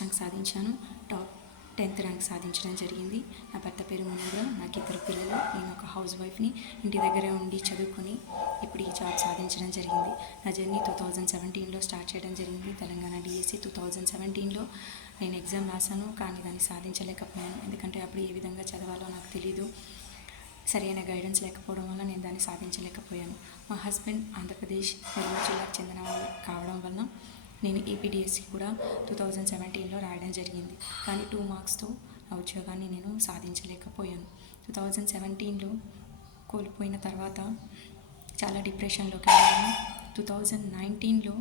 First rank సాధించాను. Top tenth rank సాధించడం జరిగింది. నా భర్త పేరు మునీరా నాకు ఇద్దరు పిల్లలు. నేను ఒక హౌస్ వైఫ్ని. ఇంటి దగ్గరే ఉండి చదువుకొని ఇప్పుడు ఈ జాబ్ సాధించడం జరిగింది. నా జర్నీ టూ థౌజండ్ సెవెంటీన్లో స్టార్ట్ చేయడం జరిగింది. తెలంగాణ డిఎస్సి టూ థౌజండ్ సెవెంటీన్లో నేను ఎగ్జామ్ రాశాను. కానీ దాన్ని సాధించలేకపోయాను. ఎందుకంటే అప్పుడు ఏ విధంగా చదవాలో నాకు తెలీదు. సరైన గైడెన్స్ లేకపోవడం వల్ల నేను దాన్ని సాధించలేకపోయాను. మా హస్బెండ్ ఆంధ్రప్రదేశ్ నెల్లూరు జిల్లాకు చెందిన వాళ్ళు కావడం వల్ల నేను ఏపీడిఎస్సి కూడా టూ థౌజండ్ సెవెంటీన్లో రాయడం జరిగింది. కానీ టూ మార్క్స్తో నా ఉద్యోగాన్ని నేను సాధించలేకపోయాను. టూ థౌజండ్ సెవెంటీన్లో కోల్పోయిన తర్వాత చాలా డిప్రెషన్లోకి వెళ్ళాను. టూ థౌజండ్ నైన్టీన్లో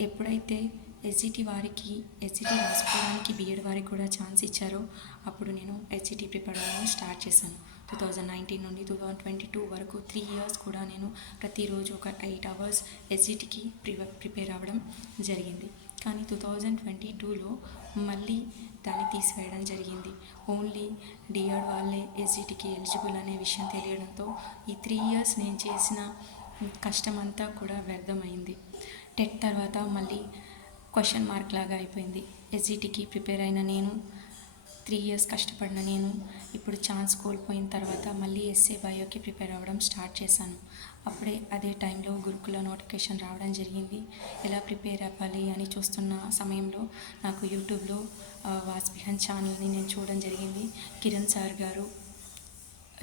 ఎప్పుడైతే ఎస్జిటి వారికి ఎస్జిటి రాసుకోవడానికి బీఎడ్ వారికి కూడా ఛాన్స్ ఇచ్చారో అప్పుడు నేను ఎస్జిటి ప్రిపేర్ అవ్వడం స్టార్ట్ చేశాను. టూ థౌజండ్ నైన్టీన్ నుండి టూ థౌజండ్ ట్వంటీ టూ వరకు త్రీ ఇయర్స్ కూడా నేను ప్రతిరోజు ఒక ఎయిట్ అవర్స్ ఎస్జిటికి ప్రిప ప్రిపేర్ అవ్వడం జరిగింది. కానీ టూ థౌజండ్ ట్వంటీ టూలో మళ్ళీ దాన్ని తీసివేయడం జరిగింది. ఓన్లీ డిఆర్ వాళ్ళే ఎస్జిటికి ఎలిజిబుల్ అనే విషయం తెలియడంతో ఈ త్రీ ఇయర్స్ నేను చేసిన కష్టం అంతా కూడా వ్యర్థమైంది. టెట్ తర్వాత మళ్ళీ క్వశ్చన్ మార్క్ లాగా అయిపోయింది. ఎస్జిటికి ప్రిపేర్ అయిన నేను త్రీ ఇయర్స్ కష్టపడిన నేను ఇప్పుడు ఛాన్స్ కోల్పోయిన తర్వాత మళ్ళీ ఎస్ఏ బయోకి ప్రిపేర్ అవ్వడం స్టార్ట్ చేశాను. అప్పుడే అదే టైంలో గురుకుల నోటిఫికేషన్ రావడం జరిగింది. ఎలా ప్రిపేర్ అవ్వాలి అని చూస్తున్న సమయంలో నాకు యూట్యూబ్లో ఆ, ఛానల్ని నేను చూడడం జరిగింది. కిరణ్ సార్ గారు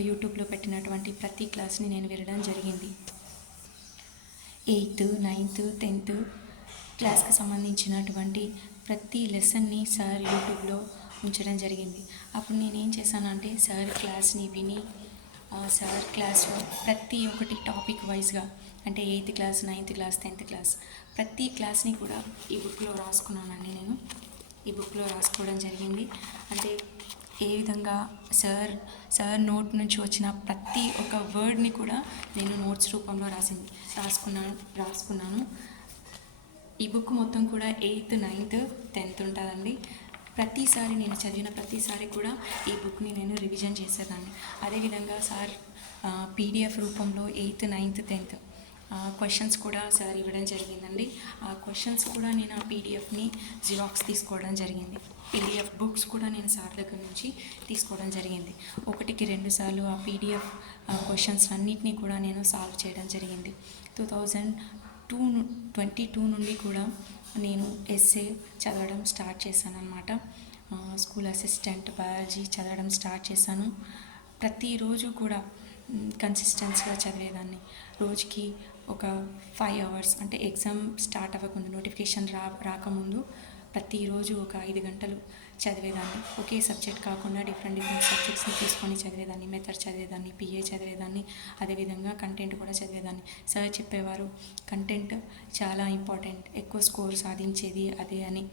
యూట్యూబ్లో పెట్టినటువంటి ప్రతి క్లాస్ని నేను వినడం జరిగింది. ఎయిత్ నైన్త్ టెన్త్ క్లాస్కి సంబంధించినటువంటి ప్రతి లెసన్ని సార్ యూట్యూబ్లో ఉంచడం జరిగింది. అప్పుడు నేను ఏం చేశానంటే సార్ క్లాస్ని విని సార్ క్లాస్లో ప్రతి ఒక్కటి టాపిక్ వైజ్గా అంటే eighth class ninth class tenth class ప్రతి క్లాస్ని కూడా ఈ బుక్లో రాసుకున్నానండి నేను. ఈ బుక్లో రాసుకోవడం జరిగింది. అంటే ఏ విధంగా సార్ సార్ నోట్ నుంచి వచ్చిన ప్రతి ఒక్క వర్డ్ని కూడా నేను నోట్స్ రూపంలో రాసింది రాసుకున్నాను రాసుకున్నాను. ఈ బుక్ మొత్తం కూడా ఎయిత్ నైన్త్ టెన్త్ ఉంటుందండి. ప్రతిసారి నేను చదివిన ప్రతిసారి కూడా ఈ బుక్ని నేను రివిజన్ చేసేదాన్ని. అదేవిధంగా సార్ పీడిఎఫ్ రూపంలో ఎయిత్ నైన్త్ టెన్త్ క్వశ్చన్స్ కూడా సార్ ఇవ్వడం జరిగిందండి. ఆ క్వశ్చన్స్ కూడా నేను ఆ పీడిఎఫ్ని జిరాక్స్ తీసుకోవడం జరిగింది. పీడిఎఫ్ బుక్స్ కూడా నేను సార్ దగ్గర నుంచి తీసుకోవడం జరిగింది. ఒకటికి రెండు సార్లు ఆ పీడిఎఫ్ క్వశ్చన్స్ అన్నిటినీ కూడా నేను సాల్వ్ చేయడం జరిగింది. Two thousand two twenty two నుండి కూడా నేను ఎస్ఏ చదవడం స్టార్ట్ చేశాను అనమాట స్కూల్ అసిస్టెంట్ బయాలజీ చదవడం స్టార్ట్ చేశాను. ప్రతిరోజు కూడా కన్సిస్టెన్స్గా చదివేదాన్ని. రోజుకి ఒక ఫైవ్ అవర్స్ అంటే ఎగ్జామ్ స్టార్ట్ అవ్వకముందు నోటిఫికేషన్ రా రాకముందు ప్రతిరోజు ఒక ఐదు గంటలు చదివేదాన్ని. ఒకే సబ్జెక్ట్ కాకుండా డిఫరెంట్ డిఫరెంట్ సబ్జెక్ట్స్ని తీసుకొని చదివేదాన్ని. మెథడ్ చదివేదాన్ని పిఏ చదివేదాన్ని అదేవిధంగా కంటెంట్ కూడా చదివేదాన్ని. సార్ చెప్పేవారు కంటెంట్ చాలా ఇంపార్టెంట్. ఎక్కువ స్కోర్ సాధించేది అదే అని.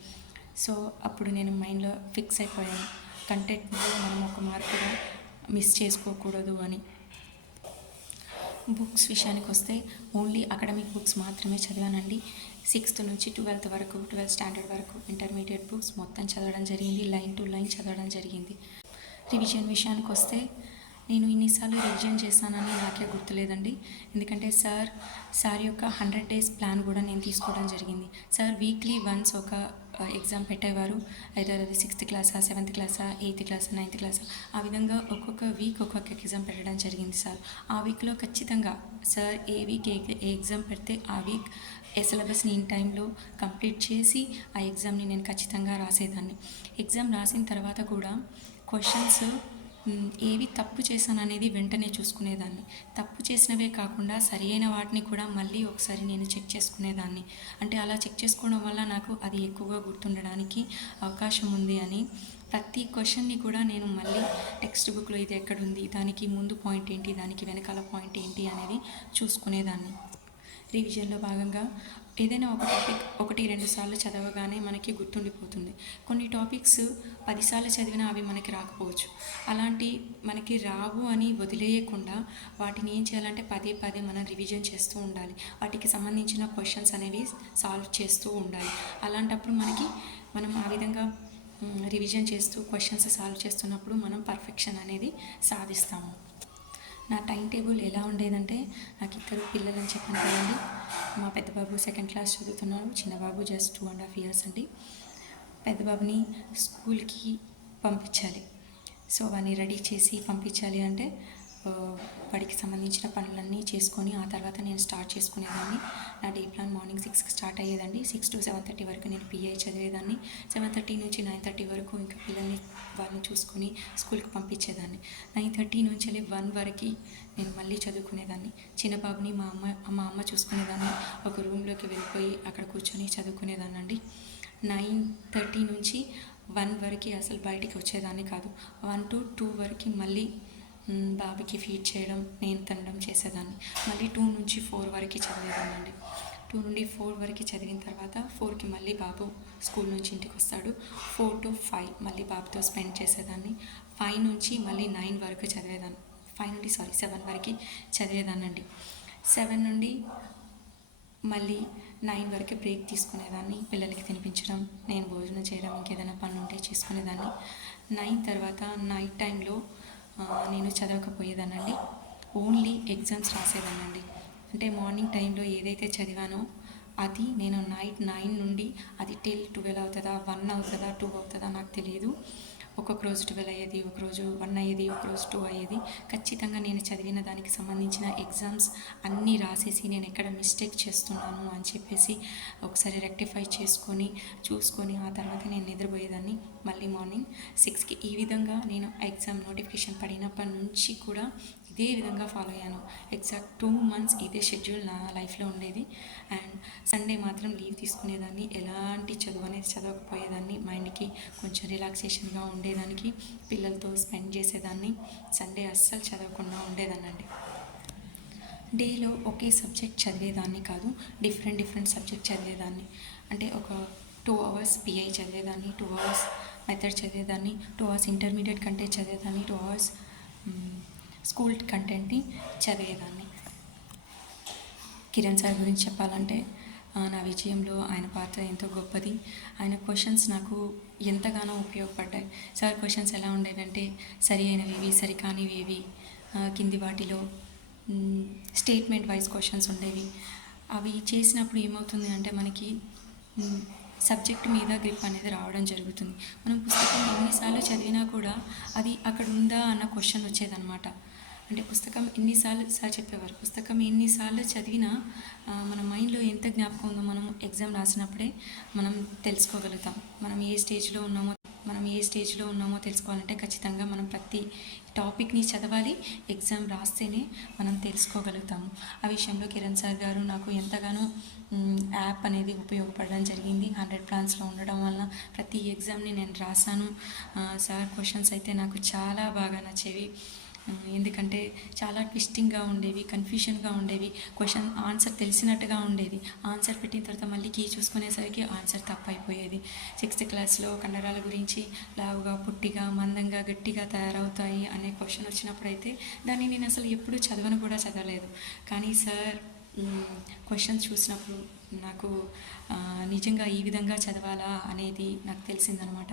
సో అప్పుడు నేను మైండ్లో ఫిక్స్ అయిపోయాను. కంటెంట్లో మనం ఒక మార్క్ కూడా మిస్ చేసుకోకూడదు అని. బుక్స్ విషయానికి వస్తే ఓన్లీ అకాడమిక్ బుక్స్ మాత్రమే చదివానండి. సిక్స్త్ నుంచి ట్వెల్త్ వరకు ట్వెల్త్ స్టాండర్డ్ వరకు ఇంటర్మీడియట్ బుక్స్ మొత్తం చదవడం జరిగింది లైన్ టు లైన్ చదవడం జరిగింది. రివిజన్ విషయానికి వస్తే నేను ఇన్నిసార్లు రివిజన్ చేశానని నాకే గుర్తులేదండి. ఎందుకంటే సార్ సార్ యొక్క హండ్రెడ్ డేస్ ప్లాన్ కూడా నేను తీసుకోవడం జరిగింది. సార్ వీక్లీ వన్స్ ఒక ఎగ్జామ్ పెట్టేవారు. అయితే అది సిక్స్త్ క్లాసా సెవెంత్ క్లాసా ఎయిత్ క్లాసా నైన్త్ క్లాసా. ఆ విధంగా ఒక్కొక్క వీక్ ఒక్కొక్క ఎగ్జామ్ పెట్టడం జరిగింది సార్. ఆ వీక్లో ఖచ్చితంగా సార్ ఏ వీక్ ఏ ఏ ఎగ్జామ్ పెడితే ఆ వీక్ ఏ సిలబస్ని ఇన్ టైంలో కంప్లీట్ చేసి ఆ ఎగ్జామ్ని నేను ఖచ్చితంగా రాసేదాన్ని. ఎగ్జామ్ రాసిన తర్వాత కూడా క్వశ్చన్స్ ఏవి తప్పు చేశాను అనేది వెంటనే చూసుకునేదాన్ని. తప్పు చేసినవే కాకుండా సరి అయిన వాటిని కూడా మళ్ళీ ఒకసారి నేను చెక్ చేసుకునేదాన్ని. అంటే అలా చెక్ చేసుకోవడం వల్ల నాకు అది ఎక్కువగా గుర్తుండడానికి అవకాశం ఉంది అని. ప్రతి క్వశ్చన్ని కూడా నేను మళ్ళీ టెక్స్ట్ బుక్లో ఇది ఎక్కడుంది? దానికి ముందు పాయింట్ ఏంటి? దానికి వెనకాల పాయింట్ ఏంటి? అనేది చూసుకునేదాన్ని. రివిజన్లో భాగంగా ఏదైనా ఒక టాపిక్ ఒకటి రెండు సార్లు చదవగానే మనకి గుర్తుండిపోతుంది. కొన్ని టాపిక్స్ పదిసార్లు చదివినా అవి మనకి రాకపోవచ్చు. అలాంటి మనకి రావు అని వదిలేయకుండా వాటిని ఏం చేయాలంటే పదే పదే మనం రివిజన్ చేస్తూ ఉండాలి. వాటికి సంబంధించిన క్వశ్చన్స్ అనేవి సాల్వ్ చేస్తూ ఉండాలి. అలాంటప్పుడు మనకి మనం ఆ విధంగా రివిజన్ చేస్తూ క్వశ్చన్స్ సాల్వ్ చేస్తున్నప్పుడు మనం పర్ఫెక్షన్ అనేది సాధిస్తాము. నా టైం టేబుల్ ఎలా ఉండేదంటే నాకు ఇద్దరు పిల్లలని చెప్పాను కదండి. మా పెద్ద బాబు సెకండ్ క్లాస్ చదువుతున్నాడు చిన్న బాబు just two and half years అండి. పెద్ద బాబుని స్కూల్కి పంపించాలి. సో వాడిని రెడీ చేసి పంపించాలి అంటే వాడికి సంబంధించిన పనులన్నీ చేసుకొని ఆ తర్వాత నేను స్టార్ట్ చేసుకునేదాన్ని. నా డే ప్లాన్ మార్నింగ్ సిక్స్కి స్టార్ట్ అయ్యేదండి. సిక్స్ టు సెవెన్ థర్టీ వరకు నేను పిఐ చదివేదాన్ని. సెవెన్ థర్టీ నుంచి నైన్ థర్టీ వరకు ఇంకా పిల్లల్ని వాళ్ళని చూసుకొని స్కూల్కి పంపించేదాన్ని. నైన్ థర్టీ నుంచి వన్ వరకు నేను మళ్ళీ చదువుకునేదాన్ని. చిన్న బాబుని మా అమ్మ మా అమ్మ చూసుకునేదాన్ని. ఒక రూమ్లోకి వెళ్ళిపోయి అక్కడ కూర్చొని చదువుకునేదాన్ని అండి నైన్ థర్టీ నుంచి వన్ వరకు అసలు బయటికి వచ్చేదాన్ని కాదు. వన్ టు టూ వరకు మళ్ళీ బాబుకి ఫీడ్ చేయడం నేను తినడం చేసేదాన్ని. మళ్ళీ టూ నుంచి ఫోర్ వరకు చదివేదానండి టూ నుండి ఫోర్ వరకు చదివిన తర్వాత ఫోర్కి మళ్ళీ బాబు స్కూల్ నుంచి ఇంటికి వస్తాడు. ఫోర్ టు ఫైవ్ మళ్ళీ బాబుతో స్పెండ్ చేసేదాన్ని. ఫైవ్ నుంచి మళ్ళీ నైన్ వరకు చదివేదాన్ని. ఫైవ్ నుండి సారీ సెవెన్ వరకు చదివేదానండి సెవెన్ నుండి మళ్ళీ నైన్ వరకు బ్రేక్ తీసుకునేదాన్ని. పిల్లలకి తినిపించడం నేను భోజనం చేయడం ఇంకేదైనా పని ఉంటే చేసుకునేదాన్ని. నైన్ తర్వాత నైట్ టైంలో నేను చదవకపోయేదానండి. Only exams రాసేదానండి. అంటే మార్నింగ్ టైంలో ఏదైతే చదివానో అది నేను నైట్ నైన్ నుండి అది టెల్ ట్వెల్వ్ అవుతుందా వన్ అవుతుందా టూ అవుతుందా నాకు తెలియదు. ఒక్కొక్క రోజు ట్వెల్వ్ అయ్యేది ఒకరోజు వన్ అయ్యేది ఒకరోజు టూ అయ్యేది. ఖచ్చితంగా నేను చదివిన దానికి సంబంధించిన ఎగ్జామ్స్ అన్నీ రాసేసి నేను ఎక్కడ మిస్టేక్ చేస్తున్నాను అని చెప్పేసి ఒకసారి రెక్టిఫై చేసుకొని చూసుకొని ఆ తర్వాత నేను నిద్రపోయేదాన్ని. మళ్ళీ మార్నింగ్ సిక్స్కి ఈ విధంగా నేను ఎగ్జామ్ నోటిఫికేషన్ పడినప్పటి నుంచి కూడా ఇదే విధంగా ఫాలో అయ్యాను. ఎగ్జాక్ట్ టూ మంత్స్ ఇదే షెడ్యూల్ నా లైఫ్లో ఉండేది. అండ్ సండే మాత్రం లీవ్ తీసుకునేదాన్ని. ఎలాంటి చదువు అనేది చదవకపోయేదాన్ని. మైండ్కి కొంచెం రిలాక్సేషన్గా ఉండేదానికి. పిల్లలతో స్పెండ్ చేసేదాన్ని. సండే అస్సలు చదవకుండా ఉండేదాన్నండి. డేలో ఒకే సబ్జెక్ట్ చదివేదాన్ని కాదు. డిఫరెంట్ డిఫరెంట్ సబ్జెక్ట్ చదివేదాన్ని. అంటే ఒక టూ అవర్స్ పిఐ చదివేదాన్ని టూ అవర్స్ మెథడ్ చదివేదాన్ని టూ అవర్స్ ఇంటర్మీడియట్ కంటే చదివేదాన్ని టూ అవర్స్ స్కూల్ కంటెంట్ని చదివేదాన్ని. కిరణ్ సార్ గురించి చెప్పాలంటే నా విజయంలో ఆయన పాత్ర ఎంతో గొప్పది. ఆయన క్వశ్చన్స్ నాకు ఎంతగానో ఉపయోగపడ్డాయి. సార్ క్వశ్చన్స్ ఎలా ఉండేదంటే సరి అయినవి సరికానివి కింది వాటిలో స్టేట్మెంట్ వైజ్ క్వశ్చన్స్ ఉండేవి. అవి చేసినప్పుడు ఏమవుతుంది అంటే మనకి సబ్జెక్ట్ మీద గ్రిప్ అనేది రావడం జరుగుతుంది. మనం పుస్తకం ఎన్నిసార్లు చదివినా కూడా అది అక్కడ ఉందా అన్న క్వశ్చన్ వచ్చేదన్నమాట. అంటే పుస్తకం ఎన్నిసార్లు సార్ చెప్పేవారు? పుస్తకం ఎన్నిసార్లు చదివినా మన మైండ్లో ఎంత జ్ఞాపకం ఉందో మనం ఎగ్జామ్ రాసినప్పుడే మనం తెలుసుకోగలుగుతాం. మనం ఏ స్టేజ్లో ఉన్నామో మనం ఏ స్టేజ్లో ఉన్నామో తెలుసుకోవాలంటే ఖచ్చితంగా మనం ప్రతి టాపిక్ని చదవాలి ఎగ్జామ్ రాస్తేనే మనం తెలుసుకోగలుగుతాము. ఆ విషయంలో కిరణ్ సార్ గారు నాకు ఎంతగానో యాప్ అనేది ఉపయోగపడడం జరిగింది. హండ్రెడ్ ప్లాన్స్లో ఉండడం వలన ప్రతి ఎగ్జామ్ని నేను రాశాను. సార్ క్వశ్చన్స్ అయితే నాకు చాలా బాగా నచ్చేవి. ఎందుకంటే చాలా ట్విస్టింగ్గా ఉండేవి కన్ఫ్యూషన్గా ఉండేవి. క్వశ్చన్ ఆన్సర్ తెలిసినట్టుగా ఉండేది. ఆన్సర్ పెట్టిన తర్వాత మళ్ళీ కీ చూసుకునేసరికి ఆన్సర్ తప్పు అయిపోయేది సిక్స్త్ క్లాస్లో కండరాల గురించి లావుగా పుట్టిగా మందంగా గట్టిగా తయారవుతాయి అనే క్వశ్చన్ వచ్చినప్పుడైతే దాన్ని నేను అసలు ఎప్పుడూ చదవను కూడా చదవలేదు. కానీ సార్ క్వశ్చన్స్ చూసినప్పుడు నాకు నిజంగా ఈ విధంగా చదవాలా అనేది నాకు తెలిసిందనమాట.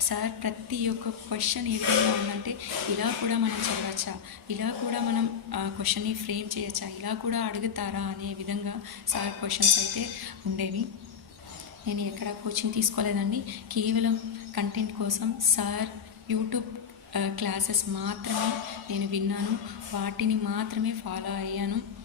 సార్ ప్రతి ఒక్క క్వశ్చన్ ఏ విధంగా ఉందంటే ఇలా కూడా మనం చదవచ్చా? ఇలా కూడా మనం ఆ క్వశ్చన్ని ఫ్రేమ్ చేయొచ్చా? ఇలా కూడా అడుగుతారా అనే విధంగా సార్ క్వశ్చన్స్ అయితే ఉండేవి. నేను ఎక్కడ కోచింగ్ తీసుకోలేదండి. కేవలం కంటెంట్ కోసం సార్ యూట్యూబ్ క్లాసెస్ మాత్రమే నేను విన్నాను. వాటిని మాత్రమే ఫాలో అయ్యాను.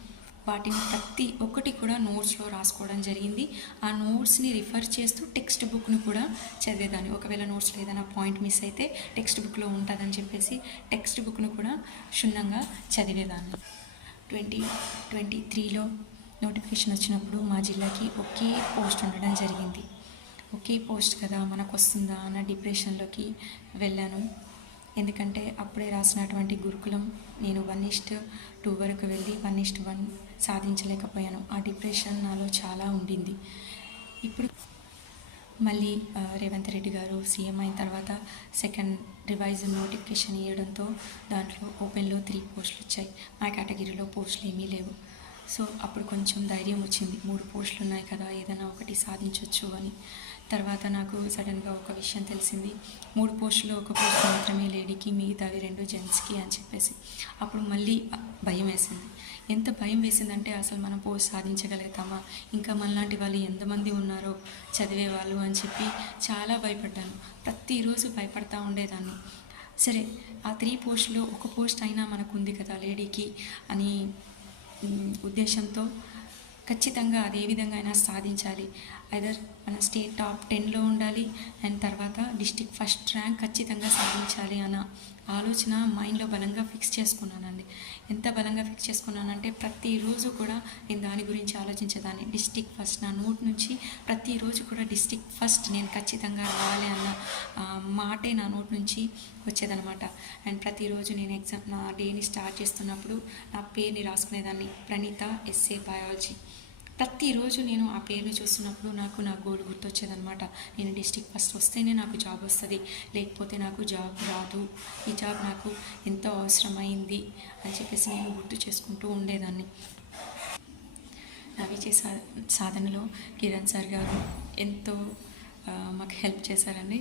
వాటిని ప్రతి ఒక్కటి కూడా నోట్స్లో రాసుకోవడం జరిగింది. ఆ నోట్స్ని రిఫర్ చేస్తూ టెక్స్ట్ బుక్ను కూడా చదివేదాన్ని. ఒకవేళ నోట్స్లో ఏదైనా పాయింట్ మిస్ అయితే టెక్స్ట్ బుక్లో ఉంటుందని చెప్పేసి టెక్స్ట్ బుక్ను కూడా క్షుణ్ణంగా చదివేదాన్ని. ట్వంటీ ట్వంటీ త్రీలో నోటిఫికేషన్ వచ్చినప్పుడు మా జిల్లాకి ఒకే పోస్ట్ ఉండడం జరిగింది. ఒకే పోస్ట్ కదా మనకు వస్తుందా అన్న డిప్రెషన్లోకి వెళ్ళాను. ఎందుకంటే అప్పుడే రాసినటువంటి గురుకులం నేను వన్ ఇస్ట్ టూ వరకు వెళ్ళి వన్ ఇస్ట్ వన్ సాధించలేకపోయాను. ఆ డిప్రెషన్ నాలో చాలా ఉండింది. ఇప్పుడు మళ్ళీ రేవంత్ రెడ్డి గారు సీఎం అయిన తర్వాత సెకండ్ రివైజ్ నోటిఫికేషన్ ఇవ్వడంతో దాంట్లో ఓపెన్లో త్రీ పోస్టులు వచ్చాయి. మా కేటగిరీలో పోస్టులు ఏమీ లేవు. సో అప్పుడు కొంచెం ధైర్యం వచ్చింది. మూడు పోస్టులు ఉన్నాయి కదా ఏదైనా ఒకటి సాధించవచ్చు అని. తర్వాత నాకు సడన్గా ఒక విషయం తెలిసింది. మూడు పోస్టులు ఒక పోస్ట్ మాత్రమే లేడీకి మిగతావి రెండు జెంట్స్కి అని చెప్పేసి. అప్పుడు మళ్ళీ భయం వేసింది. ఎంత భయం వేసిందంటే అసలు మనం పోస్ట్ సాధించగలుగుతామా? ఇంకా మనలాంటి వాళ్ళు ఎంతమంది ఉన్నారో చదివే వాళ్ళు అని చెప్పి చాలా భయపడ్డాను. ప్రతిరోజు భయపడతా ఉండేదాన్ని. సరే ఆ త్రీ పోస్టులో ఒక పోస్ట్ అయినా మనకు ఉంది కదా లేడీకి అని ఉద్దేశంతో ఖచ్చితంగా అది ఏ విధంగా అయినా సాధించాలి. ఐదర్ మన స్టేట్ టాప్ టెన్లో ఉండాలి అండ్ తర్వాత డిస్టిక్ ఫస్ట్ ర్యాంక్ ఖచ్చితంగా సాధించాలి అన్న ఆలోచన మైండ్లో బలంగా ఫిక్స్ చేసుకున్నానండి. ఎంత బలంగా ఫిక్స్ చేసుకున్నానంటే ప్రతిరోజు కూడా నేను దాని గురించి ఆలోచించేదాన్ని. డిస్టిక్ ఫస్ట్ నా నోట్ నుంచి ప్రతిరోజు కూడా డిస్టిక్ ఫస్ట్ నేను ఖచ్చితంగా రావాలి అన్న మాటే నా నోట్ నుంచి వచ్చేదనమాట అండ్ ప్రతిరోజు నేను ఎగ్జామ్ నా డేని స్టార్ట్ చేస్తున్నప్పుడు నా పేరుని రాసుకునేదాన్ని. ప్రణీత ఎస్ఏ బయాలజీ ప్రతిరోజు నేను ఆ పేరుని చూస్తున్నప్పుడు నాకు నా గోల్ గుర్తొచ్చేదనమాట నేను డిస్టిక్ ఫస్ట్ వస్తేనే నాకు జాబ్ వస్తుంది. లేకపోతే నాకు జాబ్ రాదు. ఈ జాబ్ నాకు ఎంతో అవసరమైంది అని చెప్పేసి నేను గుర్తు చేసుకుంటూ ఉండేదాన్ని. నా విజయ సా సాధనలో కిరణ్ సార్ గారు ఎంతో మాకు హెల్ప్ చేశారండి.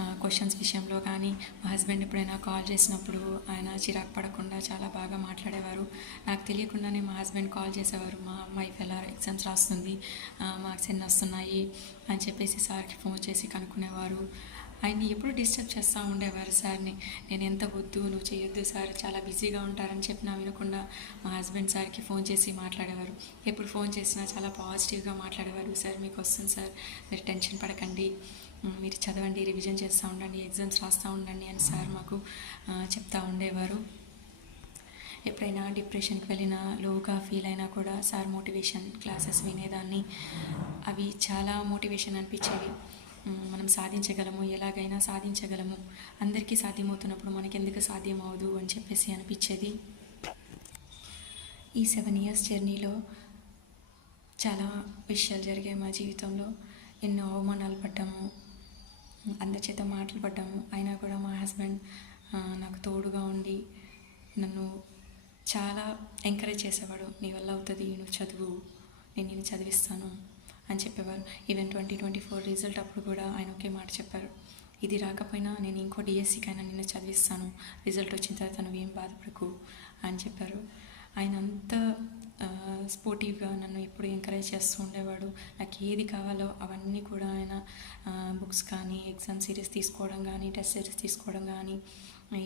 క్వశ్చన్స్ విషయంలో కానీ మా హస్బెండ్ ఎప్పుడైనా కాల్ చేసినప్పుడు ఆయన చిరాకు పడకుండా చాలా బాగా మాట్లాడేవారు. నాకు తెలియకుండానే మా హస్బెండ్ కాల్ చేసేవారు మా వైఫ్ ఎలా ఎగ్జామ్స్ రాస్తుంది మార్క్స్ ఎన్ని వస్తున్నాయి? అని చెప్పేసి సార్కి ఫోన్ చేసి కనుక్కునేవారు. ఆయన్ని ఎప్పుడు డిస్టర్బ్ చేస్తూ ఉండేవారు సార్ని. నేను ఎంత వద్దు నువ్వు చేయొద్దు సార్ చాలా బిజీగా ఉంటారని చెప్పినా వినకుండా మా హస్బెండ్ సార్కి ఫోన్ చేసి మాట్లాడేవారు. ఎప్పుడు ఫోన్ చేసినా చాలా పాజిటివ్గా మాట్లాడేవారు. సార్ మీకు వస్తుంది సార్ మీరు టెన్షన్ పడకండి. మీరు చదవండి రివిజన్ చేస్తూ ఉండండి ఎగ్జామ్స్ రాస్తూ ఉండండి అని సార్ మాకు చెప్తూ ఉండేవారు. ఎప్పుడైనా డిప్రెషన్కి వెళ్ళినా లోగా ఫీల్ అయినా కూడా సార్ మోటివేషన్ క్లాసెస్ వినేదాన్ని. అవి చాలా మోటివేషన్ అనిపించేవి. మనం సాధించగలము ఎలాగైనా సాధించగలము. అందరికీ సాధ్యమవుతున్నప్పుడు మనకెందుకు సాధ్యం అవ్వదు అని చెప్పేసి అనిపించేది. ఈ సెవెన్ ఇయర్స్ జర్నీలో చాలా విషయాలు జరిగాయి మా జీవితంలో. ఎన్నో అవమానాలు పడ్డాము. అందరి చేత మాటలు పడ్డాము. అయినా కూడా మా హస్బెండ్ నాకు తోడుగా ఉండి నన్ను చాలా ఎంకరేజ్ చేసేవాడు. నీ వల్ల అవుతుంది నువ్వు చదువు నేను నేను చదివిస్తాను అని చెప్పేవారు. Even twenty twenty four result అప్పుడు కూడా ఆయన ఒకే మాట చెప్పారు. ఇది రాకపోయినా నేను ఇంకో డిఎస్సికైనా నిన్ను చదివిస్తాను. రిజల్ట్ వచ్చిన తర్వాత నువ్వేం బాధపడకు అని చెప్పారు. ఆయన అంత స్పోర్టివ్గా నన్ను ఎప్పుడు ఎంకరేజ్ చేస్తూ ఉండేవాడు. నాకు ఏది కావాలో అవన్నీ కూడా ఆయన బుక్స్ కానీ ఎగ్జామ్ సిరీస్ తీసుకోవడం కానీ టెస్ట్ సిరీస్ తీసుకోవడం కానీ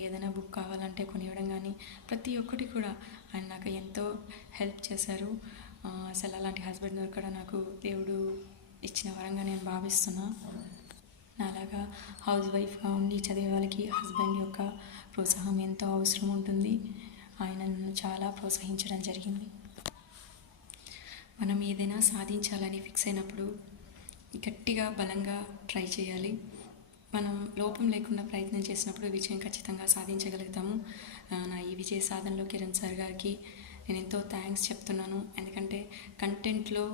ఏదైనా బుక్ కావాలంటే కొనివ్వడం కానీ ప్రతి ఒక్కటి కూడా ఆయన నాకు ఎంతో హెల్ప్ చేశారు. అసలు అలాంటి హస్బెండ్ దొరకడం నాకు దేవుడు ఇచ్చిన వరంగా నేను భావిస్తున్నా. నాలాగా హౌస్ వైఫ్గా ఉండి చదివే వాళ్ళకి హస్బెండ్ యొక్క ప్రోత్సాహం ఎంతో అవసరం ఉంటుంది. ఆయన నన్ను చాలా ప్రోత్సహించడం జరిగింది. మనం ఏదైనా సాధించాలని ఫిక్స్ అయినప్పుడు గట్టిగా బలంగా ట్రై చేయాలి. మనం లోపం లేకుండా ప్రయత్నం చేసినప్పుడు విజయం ఖచ్చితంగా సాధించగలుగుతాము. నా ఈ విజయ సాధనలో కిరణ్ సార్ గారికి నేను ఎంతో థ్యాంక్స్ చెప్తున్నాను. ఎందుకంటే కంటెంట్లో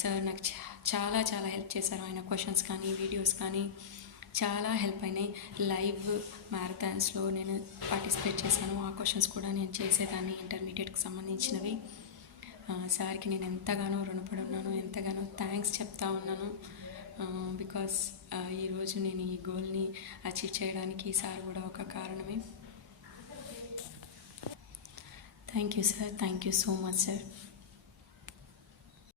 సార్ నాకు చాలా చాలా హెల్ప్ చేశారు. ఆయన క్వశ్చన్స్ కానీ వీడియోస్ కానీ చాలా హెల్ప్ అయినాయి. లైవ్ మ్యారథాన్స్లో నేను పార్టిసిపేట్ చేశాను. ఆ క్వశ్చన్స్ కూడా నేను చేసేదాన్ని ఇంటర్మీడియట్కి సంబంధించినవి. సార్కి నేను ఎంతగానో రుణపడి ఉన్నాను ఎంతగానో థ్యాంక్స్ చెప్తా ఉన్నాను. బికాస్ ఈరోజు నేను ఈ గోల్ని అచీవ్ చేయడానికి సార్ కూడా ఒక కారణమే. Thank you sir thank you so much sir